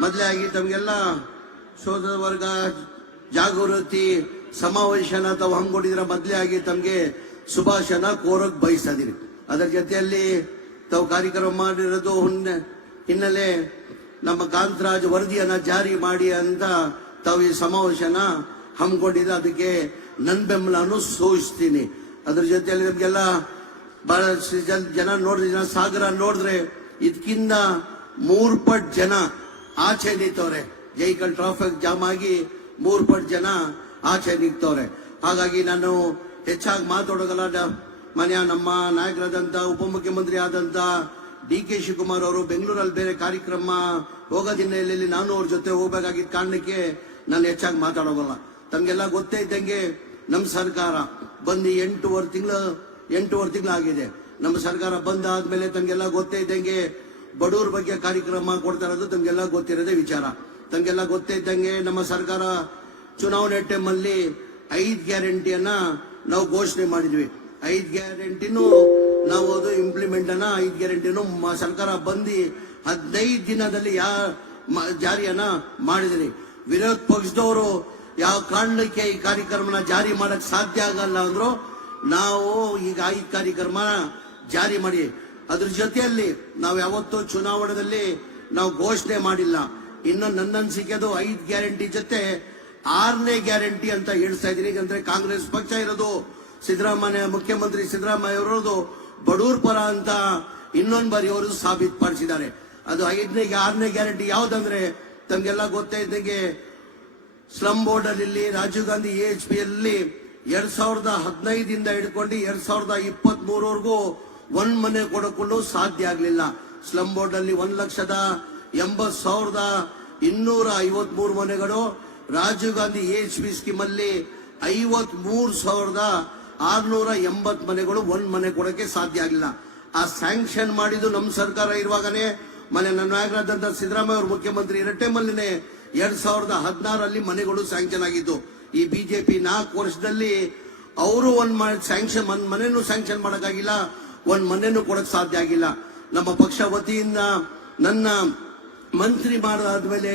ಮೊದಲೇ ಆಗಿ ತಮಗೆಲ್ಲ ಶೋಧ ವರ್ಗ, ಜಾಗೃತಿ, ಸಮಾವೇಶನ ತಾವು ಹಮ್ಮಿಕೊಂಡಿದ್ರ ಮೊದಲೇ ಆಗಿ ತಮಗೆ ಶುಭಾಶನ ಕೋರಕ್ ಬಯಸದಿರಿ. ಅದರ ಜೊತೆಯಲ್ಲಿ ತಾವು ಕಾರ್ಯಕ್ರಮ ಮಾಡಿರೋದು ಹುನ್ನೆ- ಹಿನ್ನೆಲೆ ನಮ್ಮ ಕಾಂತರಾಜ್ ವರದಿಯನ್ನ ಜಾರಿ ಮಾಡಿ ಅಂತ ತಾವು ಈ ಸಮಾವೇಶನ ಹಮ್ಮಿಕೊಂಡಿದ್ರೆ ಅದಕ್ಕೆ ನನ್ನ ಬೆಂಬಲನು ಸೂಚಿಸ್ತೀನಿ. ಅದ್ರ ಜೊತೆಯಲ್ಲಿ ನಮಗೆಲ್ಲ ಬಹಳ ಜನ- ಜನ ನೋಡಿದ್ರೆ, ಜನ ಸಾಗರ ನೋಡಿದ್ರೆ ಇದಕ್ಕಿಂತ ಮೂರ್ ಪಟ್ ಜನ ಆಚೆ ನಿಂತವ್ರೆ. ಜೈಕಲ್ ಟ್ರಾಫಿಕ್ ಜಾಮ್ ಆಗಿ ಮೂರ್ ಪಟ್ ಜನ ಆಚೆ ನಿಂತವ್ರೆ. ಹಾಗಾಗಿ ನಾನು ಹೆಚ್ಚಾಗಿ ಮಾತಾಡೋದಲ್ಲ ಮನೆಯ ನಮ್ಮ ನಾಯಕರಾದಂತ, ಉಪಮುಖ್ಯಮಂತ್ರಿ ಆದಂತ ಡಿ ಕೆ ಶಿವಕುಮಾರ್ ಅವರು ಬೆಂಗಳೂರಲ್ಲಿ ಬೇರೆ ಕಾರ್ಯಕ್ರಮ ಹೋಗೋದ ಹಿನ್ನೆಲೆಯಲ್ಲಿ ನಾನು ಅವ್ರ ಜೊತೆ ಹೋಗ್ಬೇಕಾಗಿದ್ದ ಕಾರಣಕ್ಕೆ ನಾನು ಹೆಚ್ಚಾಗಿ ಮಾತಾಡೋಗಲ್ಲ ತಮಗೆಲ್ಲ ಗೊತ್ತೇ ಇದ್ದಂಗೆ ನಮ್ಮ ಸರ್ಕಾರ ಬಂದು ಎಂಟೂವರೆ ತಿಂಗಳು ಎಂಟೂವರೆ ತಿಂಗಳು ಆಗಿದೆ. ನಮ್ಮ ಸರ್ಕಾರ ಬಂದಾದ್ಮೇಲೆ ತಮಗೆಲ್ಲ ಗೊತ್ತೇ ಇದ್ದಂಗೆ ಬಡವ್ರ ಬಗ್ಗೆ ಕಾರ್ಯಕ್ರಮ ಕೊಡ್ತಾ ಇರೋದು ತಮ್ಗೆಲ್ಲ ಗೊತ್ತಿರೋದೇ ವಿಚಾರ. ತಮ್ಗೆಲ್ಲ ಗೊತ್ತೇ ಇದ್ದಂಗೆ ನಮ್ಮ ಸರ್ಕಾರ ಚುನಾವಣೆ ಟೈಮಲ್ಲಿ ಐದ್ ಗ್ಯಾರಂಟಿಯನ್ನ ನಾವು ಘೋಷಣೆ ಮಾಡಿದ್ವಿ. ಐದ್ ಗ್ಯಾರಂಟಿನೂ ನಾವು ಅದು ಇಂಪ್ಲಿಮೆಂಟ್ ಅನ್ನ ಐದ್ ಗ್ಯಾರಂಟಿನೂ ಸರ್ಕಾರ ಬಂದು ಹದಿನೈದು ದಿನದಲ್ಲಿ ಯಾ ಜಾರಿಯನ್ನ ಮಾಡಿದ್ರಿ. ವಿರೋಧ ಪಕ್ಷದವರು ಯಾವ ಕಾರಣಕ್ಕೆ ಈ ಕಾರ್ಯಕ್ರಮನ ಜಾರಿ ಮಾಡಕ್ ಸಾಧ್ಯ ಆಗಲ್ಲ ಅಂದ್ರು ನಾವು ಈಗ ಐದು ಕಾರ್ಯಕ್ರಮ ಜಾರಿ ಮಾಡಿ ಅದ್ರ ಜೊತೆಯಲ್ಲಿ ನಾವು ಯಾವತ್ತೂ ಚುನಾವಣೆಯಲ್ಲಿ ನಾವು ಘೋಷಣೆ ಮಾಡಿಲ್ಲ. ಇನ್ನು ನನ್ನ ಅನ್ಸಿಕೆದು ಐದು ಗ್ಯಾರಂಟಿ ಜೊತೆ ಆರನೇ ಗ್ಯಾರಂಟಿ ಅಂತ ಹೇಳ್ತಾ ಇದೀನಿ ಯಾಕಂದ್ರೆ ಕಾಂಗ್ರೆಸ್ ಪಕ್ಷ ಇರೋದು ಸಿದ್ದರಾಮಯ್ಯ, ಮುಖ್ಯಮಂತ್ರಿ ಸಿದ್ದರಾಮಯ್ಯ ಅವರದು ಬಡೂರ್ ಪರ ಅಂತ ಇನ್ನೊಂದು ಬಾರಿ ಅವರು ಸಾಬೀತುಪಡಿಸಿದ್ದಾರೆ. ಅದು ಐದನೇ ಆರನೇ ಗ್ಯಾರಂಟಿ ಯಾವ್ದಂದ್ರೆ ತಮ್ಗೆಲ್ಲ ಗೊತ್ತೇ ಇದ್ದಂಗೆ ಸ್ಲಮ್ ಬೋರ್ಡ್ ಅಲ್ಲಿ ರಾಜೀವ್ ಗಾಂಧಿ ಎಚ್ ಪಿ ಅಲ್ಲಿ ಎರಡ್ ಸಾವಿರದ ಹದಿನೈದಿಂದ ಹಿಡ್ಕೊಂಡು ಎರಡ್ ಸಾವಿರದ ಇಪ್ಪತ್ತ್ ಮೂರವರೆಗೂ ಒಂದ್ ಮನೆ ಕೊಡಕೊಂಡು ಸಾಧ್ಯ ಆಗ್ಲಿಲ್ಲ. ಸ್ಲಂ ಬೋರ್ಡ್ ಅಲ್ಲಿ ಒಂದ್ ಲಕ್ಷದ ಎಂಬತ್ ಸಾವಿರದ ಇನ್ನೂರ ಐವತ್ ಮೂರು ಮನೆಗಳು, Rajiv Gandhi H P scheme ಅಲ್ಲಿ ಐವತ್ ಮೂರ್ ಸಾವಿರದ ಆರ್ನೂರ ಎಂಬತ್ ಮನೆಗಳು ಒಂದ್ ಮನೆ ಕೊಡಕ್ಕೆ ಸಾಧ್ಯ ಆಗಿಲ್ಲ ಆ ಸ್ಯಾಂಕ್ಷನ್ ಮಾಡಿದ್ದು ನಮ್ಮ ಸರ್ಕಾರ ಇರುವಾಗನೇ ಮನೆ ನನ್ನ ನಾಯಕರಾದಂತ ಸಿದ್ದರಾಮಯ್ಯ ಅವರು ಮುಖ್ಯಮಂತ್ರಿ ಇರೋ ಟೈಮಲ್ಲಿನೇ ಎರಡ್ ಸಾವಿರದ ಹದಿನಾರಲ್ಲಿ ಮನೆಗಳು ಸ್ಯಾಂಕ್ಷನ್ ಆಗಿದ್ದು. ಈ ಬಿಜೆಪಿ ನಾಲ್ಕು ವರ್ಷದಲ್ಲಿ ಅವರು ಒಂದ್ ಸ್ಯಾಂಕ್ಷನ್ ಮನೆನೂ ಸ್ಯಾಂಕ್ಷನ್ ಮಾಡಕ್ಕಾಗಿಲ್ಲ. ಒಂದ್ ಮನೆನೂ ಕೊಡಕ್ ಸಾಧ್ಯ ಆಗಿಲ್ಲ. ನಮ್ಮ ಪಕ್ಷ ವತಿಯಿಂದ ನನ್ನ ಮಂತ್ರಿ ಮಾಡಾದ್ಮೇಲೆ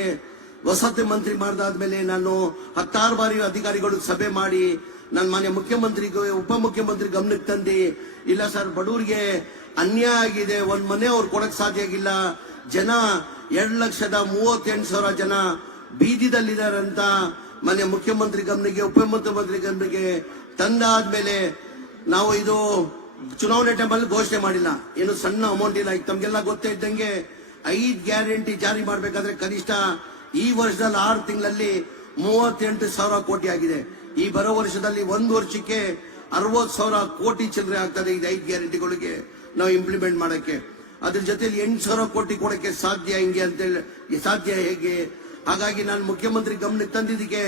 ವಸತಿ ಮಂತ್ರಿ ಮಾಡದಾದ್ಮೇಲೆ ನಾನು ಹತ್ತಾರು ಬಾರಿ ಅಧಿಕಾರಿಗಳು ಸಭೆ ಮಾಡಿ ನನ್ನ ಮನೆ ಮುಖ್ಯಮಂತ್ರಿಗೂ ಉಪಮುಖ್ಯಮಂತ್ರಿ ಗಮನಕ್ಕೆ ತಂದು, ಇಲ್ಲ ಸರ್, ಬಡವರಿಗೆ ಅನ್ಯಾಯ ಆಗಿದೆ, ಒಂದ್ ಮನೆ ಅವ್ರು ಕೊಡಕ್ ಸಾಧ್ಯ ಆಗಿಲ್ಲ. ಜನ ಎರಡ್ ಲಕ್ಷದ ಮೂವತ್ತೆಂಟು ಸಾವಿರ ಜನ ಬೀದಿದಲ್ಲಿದ್ದಾರಂತ ಮನೆ ಮುಖ್ಯಮಂತ್ರಿ ಗಮನಿಗೆ ಉಪಮುಖ್ಯಮಂತ್ರಿ ಗಮನಿಗೆ ತಂದಾದ್ಮೇಲೆ ನಾವು ಇದು ಚುನಾವಣೆ ಟೈಮಲ್ಲಿ ಘೋಷಣೆ ಮಾಡಿಲ್ಲ. ಏನು ಸಣ್ಣ ಅಮೌಂಟ್ ಇಲ್ಲ. ಈಗ ತಮ್ಗೆಲ್ಲ ಗೊತ್ತೇ ಇದ್ದಂಗೆ ಐದ್ ಗ್ಯಾರಂಟಿ ಜಾರಿ ಮಾಡ್ಬೇಕಾದ್ರೆ ಕನಿಷ್ಠ ಈ ವರ್ಷದಲ್ಲಿ ಆರು ತಿಂಗಳಲ್ಲಿ ಮೂವತ್ತೆಂಟು ಸಾವಿರ ಕೋಟಿ ಆಗಿದೆ. ಈ ಬರೋ ವರ್ಷದಲ್ಲಿ ಒಂದು ವರ್ಷಕ್ಕೆ ಅರವತ್ ಸಾವಿರ ಕೋಟಿ ಚಿಲ್ಲರೆ ಆಗ್ತದೆ ಇದು ಐದು ಗ್ಯಾರಂಟಿಗಳಿಗೆ ನಾವು ಇಂಪ್ಲಿಮೆಂಟ್ ಮಾಡಕ್ಕೆ. ಅದ್ರ ಜೊತೆಲಿ ಎಂಟು ಸಾವಿರ ಕೋಟಿ ಕೊಡಕ್ಕೆ ಸಾಧ್ಯ ಹಿಂಗೆ ಅಂತೇಳಿ ಸಾಧ್ಯ ಹೇಗೆ? ಹಾಗಾಗಿ ನಾನು ಮುಖ್ಯಮಂತ್ರಿ ಗಮನಕ್ಕೆ ತಂದಿದ್ದಕ್ಕೆ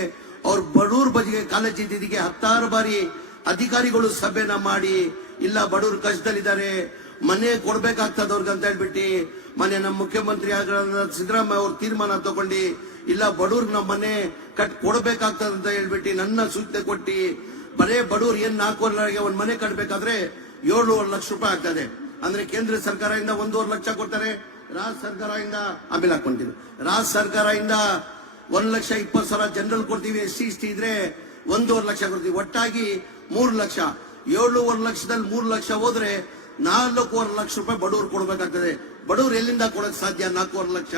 ಅವ್ರ ಬಡೂರ್ ಬದಿಗೆ ಕಾಲೇಜ್ ಹತ್ತಾರು ಬಾರಿ ಅಧಿಕಾರಿಗಳು ಸಭೆನ ಮಾಡಿ ಇಲ್ಲ, ಬಡವರು ಕಷ್ಟದಲ್ಲಿದ್ದಾರೆ. ಮನೆ ಕೊಡ್ಬೇಕಾಗ್ತದ ಅವ್ರಿಗೆ ಅಂತ ಹೇಳ್ಬಿಟ್ಟು ಮನೆ ನಮ್ಮ ಮುಖ್ಯಮಂತ್ರಿ ಆಗ ಸಿದ್ದರಾಮಯ್ಯ ಅವ್ರ ತೀರ್ಮಾನ ತಗೊಂಡು, ಇಲ್ಲ, ಬಡವ್ರಿಗೆ ನಮ್ಮ ಮನೆ ಕಟ್ ಕೊಡ್ಬೇಕಾಗ್ತದ ಅಂತ ಹೇಳ್ಬಿಟ್ಟು ನನ್ನ ಸೂಚನೆ ಕೊಟ್ಟು ಬರೇ ಬಡವ್ರು ಏನ್ ನಾಲ್ಕೂವರೆಗೆ ಒಂದ್ ಮನೆ ಕಟ್ಟಬೇಕಾದ್ರೆ ಏಳುವರೆ ಲಕ್ಷ ರೂಪಾಯಿ ಆಗ್ತದೆ. ಅಂದ್ರೆ ಕೇಂದ್ರ ಸರ್ಕಾರದಿಂದ ಒಂದೂವರೆ ಲಕ್ಷ ಕೊಡ್ತಾರೆ. ರಾಜ್ಯ ಸರ್ಕಾರದಿಂದ ಆಮೇಲೆ ಹಾಕೊಂತೀನಿ ರಾಜ್ಯ ಸರ್ಕಾರದಿಂದ ಒಂದ್ ಲಕ್ಷ ಇಪ್ಪತ್ತು ಸಾವಿರ ಜನರಲ್ ಕೊಡ್ತೀವಿ, ಎಸ್ ಸಿ ಇದ್ರೆ ಒಂದೂವರೆ ಲಕ್ಷ ಕೊಡ್ತೀವಿ. ಒಟ್ಟಾಗಿ ಮೂರು ಲಕ್ಷ. ಏಳುವರೆ ಲಕ್ಷದಲ್ಲಿ ಮೂರು ಲಕ್ಷ ಹೋದ್ರೆ ನಾಲ್ಕೂವರೆ ಲಕ್ಷ ರೂಪಾಯಿ ಬಡವರು ಕೊಡಬೇಕಾಗ್ತದೆ. ಬಡವ್ರು ಎಲ್ಲಿಂದ ಕೊಡಕ್ ಸಾಧ್ಯ? ನಾಲ್ಕೂವರೆ ಲಕ್ಷ.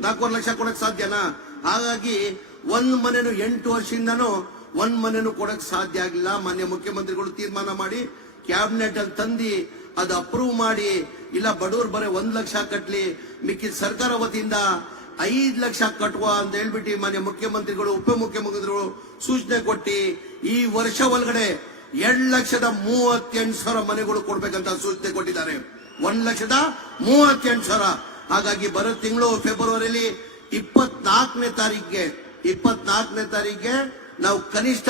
ನಾಲ್ಕೂವರೆ ಲಕ್ಷ ಕೊಡಕ್ ಸಾಧ್ಯನಾ? ಹಾಗಾಗಿ ಒಂದ್ ಮನೆನು ಎಂಟು ವರ್ಷದಿಂದನೂ ಒಂದ್ ಮನೆನು ಕೊಡಕ್ ಸಾಧ್ಯ ಆಗಿಲ್ಲ. ಮಾನ್ಯ ಮುಖ್ಯಮಂತ್ರಿಗಳು ತೀರ್ಮಾನ ಮಾಡಿ, ಕ್ಯಾಬಿನೆಟ್ ಅಲ್ಲಿ ತಂದಿ ಅದು ಅಪ್ರೂವ್ ಮಾಡಿ, ಇಲ್ಲ ಬಡವ್ರು ಬರೀ ಒಂದ್ ಲಕ್ಷ ಕಟ್ಲಿ, ಮಿಕ್ಕಿದ ಸರ್ಕಾರ ವತಿಯಿಂದ ಐದ್ ಲಕ್ಷ ಕಟ್ಟುವ ಅಂತ ಹೇಳ್ಬಿಟ್ಟು ಮಾನ್ಯ ಮುಖ್ಯಮಂತ್ರಿಗಳು, ಉಪಮುಖ್ಯಮಂತ್ರಿಗಳು ಸೂಚನೆ ಕೊಟ್ಟಿ, ಈ ವರ್ಷ ಒಳಗಡೆ ಎರಡ್ ಲಕ್ಷದ ಮೂವತ್ತೆಂಟು ಸಾವಿರ ಮನೆಗಳು ಕೊಡ್ಬೇಕಂತ ಸೂಚನೆ ಕೊಟ್ಟಿದ್ದಾರೆ. ಒಂದ್ ಲಕ್ಷದ ಮೂವತ್ತೆಂಟು ಸಾವಿರ. ಹಾಗಾಗಿ ಬರೋ ತಿಂಗಳು ಫೆಬ್ರವರಿಲಿ ಇಪ್ಪತ್ನಾಲ್ಕನೇ ತಾರೀಕಿಗೆ ಇಪ್ಪತ್ನಾಲ್ಕನೇ ತಾರೀಕಿಗೆ ನಾವು ಕನಿಷ್ಠ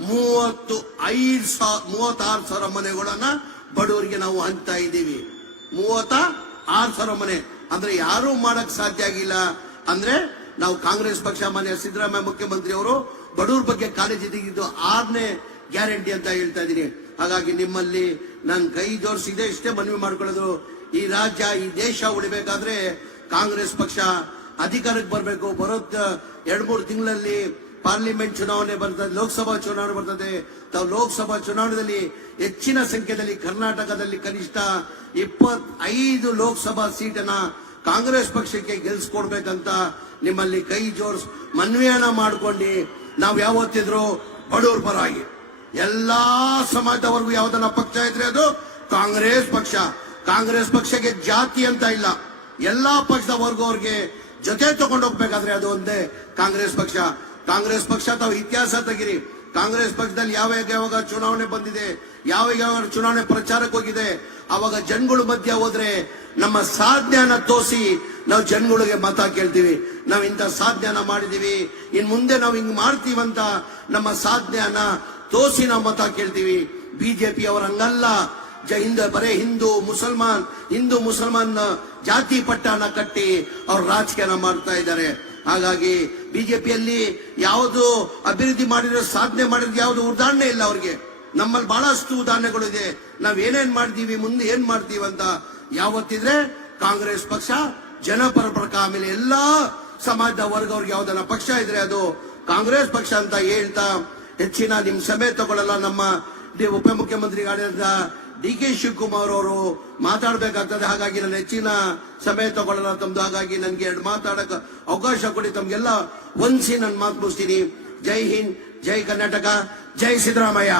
ಮೂವತ್ತು ಐದು ಸಾವಿರ, ಮೂವತ್ತಾರು ಸಾವಿರ ಮನೆಗಳನ್ನ ಬಡವರಿಗೆ ನಾವು ಹಂಚ್ತಾ ಇದ್ದೀವಿ. ಮೂವತ್ತ ಆರು ಸಾವಿರ ಮನೆ. ಅಂದ್ರೆ ಯಾರು ಮಾಡಕ್ ಸಾಧ್ಯ ಆಗಿಲ್ಲ. ಅಂದ್ರೆ ನಾವು ಕಾಂಗ್ರೆಸ್ ಪಕ್ಷ, ಮಾನ್ಯ ಸಿದ್ದರಾಮಯ್ಯ ಮುಖ್ಯಮಂತ್ರಿ ಅವರು ಬಡವ್ರ ಬಗ್ಗೆ ಕಾಳಜಿ ತೆಗೆದಿದ್ದು ಆರನೇ ಗ್ಯಾರಂಟಿ ಅಂತ ಹೇಳ್ತಾ ಇದ್ದೀನಿ. ಹಾಗಾಗಿ ನಿಮ್ಮಲ್ಲಿ ನಾನು ಕೈ ಜೋಡಿಸಿದೆ ಇಷ್ಟೇ ಮನವಿ ಮಾಡ್ಕೊಳ್ಳೋದು. ಈ ರಾಜ್ಯ, ಈ ದೇಶ ಉಳಿಬೇಕಾದ್ರೆ ಕಾಂಗ್ರೆಸ್ ಪಕ್ಷ ಅಧಿಕಾರಕ್ಕೆ ಬರಬೇಕು. ಬರೋ ಎರಡ್ ಮೂರು ತಿಂಗಳಲ್ಲಿ ಪಾರ್ಲಿಮೆಂಟ್ ಚುನಾವಣೆ ಬರ್ತದೆ, ಲೋಕಸಭಾ ಚುನಾವಣೆ ಬರ್ತದೆ. ತಾವು ಲೋಕಸಭಾ ಚುನಾವಣೆಯಲ್ಲಿ ಹೆಚ್ಚಿನ ಸಂಖ್ಯೆಯಲ್ಲಿ ಕರ್ನಾಟಕದಲ್ಲಿ ಕನಿಷ್ಠ ಇಪ್ಪತ್ತೈದು ಲೋಕಸಭಾ ಸೀಟನ್ನ ಕಾಂಗ್ರೆಸ್ ಪಕ್ಷಕ್ಕೆ ಗೆಲ್ಸ್ಕೊಡ್ಬೇಕಂತ ನಿಮ್ಮಲ್ಲಿ ಕೈ ಜೋರ್ಸ್ ಮನ್ವಿಯನ್ನ ಮಾಡ್ಕೊಂಡು ನಾವ್ ಯಾವತ್ತಿದ್ರು ಬಡವ್ರ ಪರವಾಗಿ ಎಲ್ಲಾ ಸಮಾಜದವರೆಗೂ ಯಾವ್ದನ್ನ ಪಕ್ಷ ಇದ್ರೆ ಅದು ಕಾಂಗ್ರೆಸ್ ಪಕ್ಷ. ಕಾಂಗ್ರೆಸ್ ಪಕ್ಷಕ್ಕೆ ಜಾತಿ ಅಂತ ಇಲ್ಲ. ಎಲ್ಲಾ ಪಕ್ಷದ ವರ್ಗವ್ರಿಗೆ ಜೊತೆ ತಗೊಂಡು ಹೋಗ್ಬೇಕಾದ್ರೆ ಅದು ಒಂದೇ ಕಾಂಗ್ರೆಸ್ ಪಕ್ಷ. ಕಾಂಗ್ರೆಸ್ ಪಕ್ಷ ತಾವು ಇತಿಹಾಸ ತೆಗಿರಿ. ಕಾಂಗ್ರೆಸ್ ಪಕ್ಷದಲ್ಲಿ ಯಾವ ಯಾವಾಗ ಚುನಾವಣೆ ಬಂದಿದೆ, ಯಾವ ಯಾವಾಗ ಚುನಾವಣೆ ಪ್ರಚಾರಕ್ಕೆ ಹೋಗಿದೆ, ಅವಾಗ ಜನಗಳ ಮಧ್ಯ ಹೋದ್ರೆ ನಮ್ಮ ಸಾಧ್ಯನ ತೋರಿಸಿ ನಾವು ಜನಗಳಿಗೆ ಮತ ಕೇಳ್ತೀವಿ. ನಾವು ಇಂಥ ಸಾಧನೆಯನ್ನ ಮಾಡಿದೀವಿ. ಇನ್ ಮುಂದೆ ನಾವು ಹಿಂಗ್ ಮಾಡ್ತೀವಂತ ನಮ್ಮ ಸಾಧನೆಯನ್ನ ತೋರಿಸಿ ನಾವು ಮತ ಕೇಳ್ತೀವಿ. ಬಿಜೆಪಿ ಅವರ ಹಂಗಲ್ಲ. ಹಿಂದ ಬರೇ ಹಿಂದೂ ಮುಸಲ್ಮಾನ್ ಹಿಂದೂ ಮುಸಲ್ಮಾನ್ ಜಾತಿ ಪಟ್ಟಣ ಕಟ್ಟಿ ಅವ್ರು ರಾಜಕೀಯನ ಮಾಡ್ತಾ ಇದ್ದಾರೆ. ಹಾಗಾಗಿ ಬಿಜೆಪಿಯಲ್ಲಿ ಯಾವುದು ಅಭಿವೃದ್ಧಿ ಮಾಡಿರೋ ಸಾಧನೆ ಮಾಡಿರೋ ಯಾವುದು ಉದಾಹರಣೆ ಇಲ್ಲ ಅವ್ರಿಗೆ. ನಮ್ಮಲ್ಲಿ ಬಹಳಷ್ಟು ಉದಾಹರಣೆಗಳು ಇದೆ ನಾವ್ ಏನೇನ್ ಮಾಡ್ತೀವಿ, ಮುಂದೆ ಏನ್ ಮಾಡ್ತೀವಿ ಅಂತ. ಯಾವತ್ತಿದ್ರೆ ಕಾಂಗ್ರೆಸ್ ಪಕ್ಷ, ಜನಪರ ಪ್ರಕ ಆಮೇಲೆ ಎಲ್ಲಾ ಸಮಾಜದ ವರ್ಗವ್ರಿಗೆ ಯಾವ್ದನ್ನ ಪಕ್ಷ ಇದ್ರೆ ಅದು ಕಾಂಗ್ರೆಸ್ ಪಕ್ಷ ಅಂತ ಹೇಳ್ತಾ ಹೆಚ್ಚಿನ ನಿಮ್ ಸಭೆ ತಗೊಳ್ಳಲ್ಲ ನಮ್ಮ ಡಿ- ಆಡಳಿತ ಡಿ ಕೆ ಶಿವಕುಮಾರ್ ಅವರು ಮಾತಾಡಬೇಕಾಗ್ತದೆ. ಹಾಗಾಗಿ ನಾನು ಹೆಚ್ಚಿನ ಸಮಯ ತಗೊಳ್ಳಲ್ಲ ತಮ್ದು. ಹಾಗಾಗಿ ನನ್ಗೆ ಎರಡು ಮಾತಾಡಕ್ ಅವಕಾಶ ಕೊಡಿ ತಮ್ಗೆಲ್ಲ. ಒಂದ್ಸಿ ನನ್ನ ಮಾತು ಮುಗಿಸ್ತೀನಿ. ಜೈ ಹಿಂದ್, ಜೈ ಕರ್ನಾಟಕ, ಜೈ ಸಿದ್ದರಾಮಯ್ಯ.